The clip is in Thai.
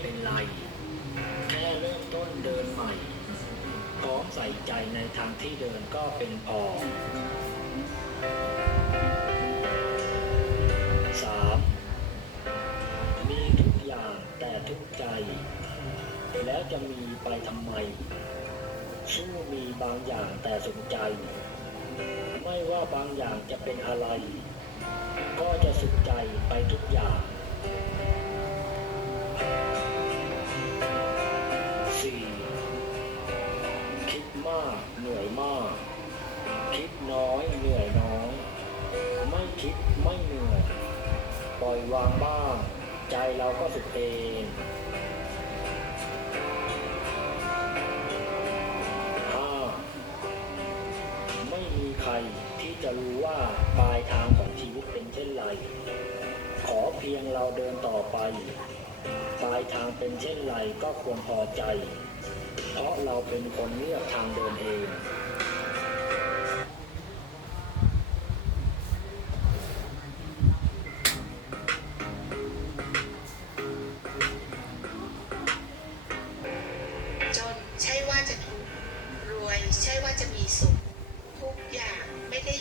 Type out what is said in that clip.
เป็นไร แค่เริ่มต้นเดินใหม่ พร้อมใส่ใจในทางที่เดินก็เป็นพอสามมีทุกอย่างแต่ทุกใจ แล้วจะมีไปทำไม สู้มีบางอย่างแต่สนใจ ไม่ว่าบางอย่างจะเป็นอะไร ก็จะสุขใจไปทุกอย่าง มากเหนื่อยมาก คิดน้อยเหนื่อยน้อย ไม่คิดไม่เหนื่อยปล่อยวางบ้าง ใจเราก็สุขเองห้าไม่มีใครที่จะรู้ว่าปลายทางของชีวิตเป็นเช่นไร ขอเพียงเราเดินต่อไป ปลายทางเป็นเช่นไรก็ควรพอใจ เราเป็นคนเลือกทางเดินเองจนใช่ว่าจะทุกข์รวย ใช่ว่าจะมีสุข ทุกอย่างไม่ได้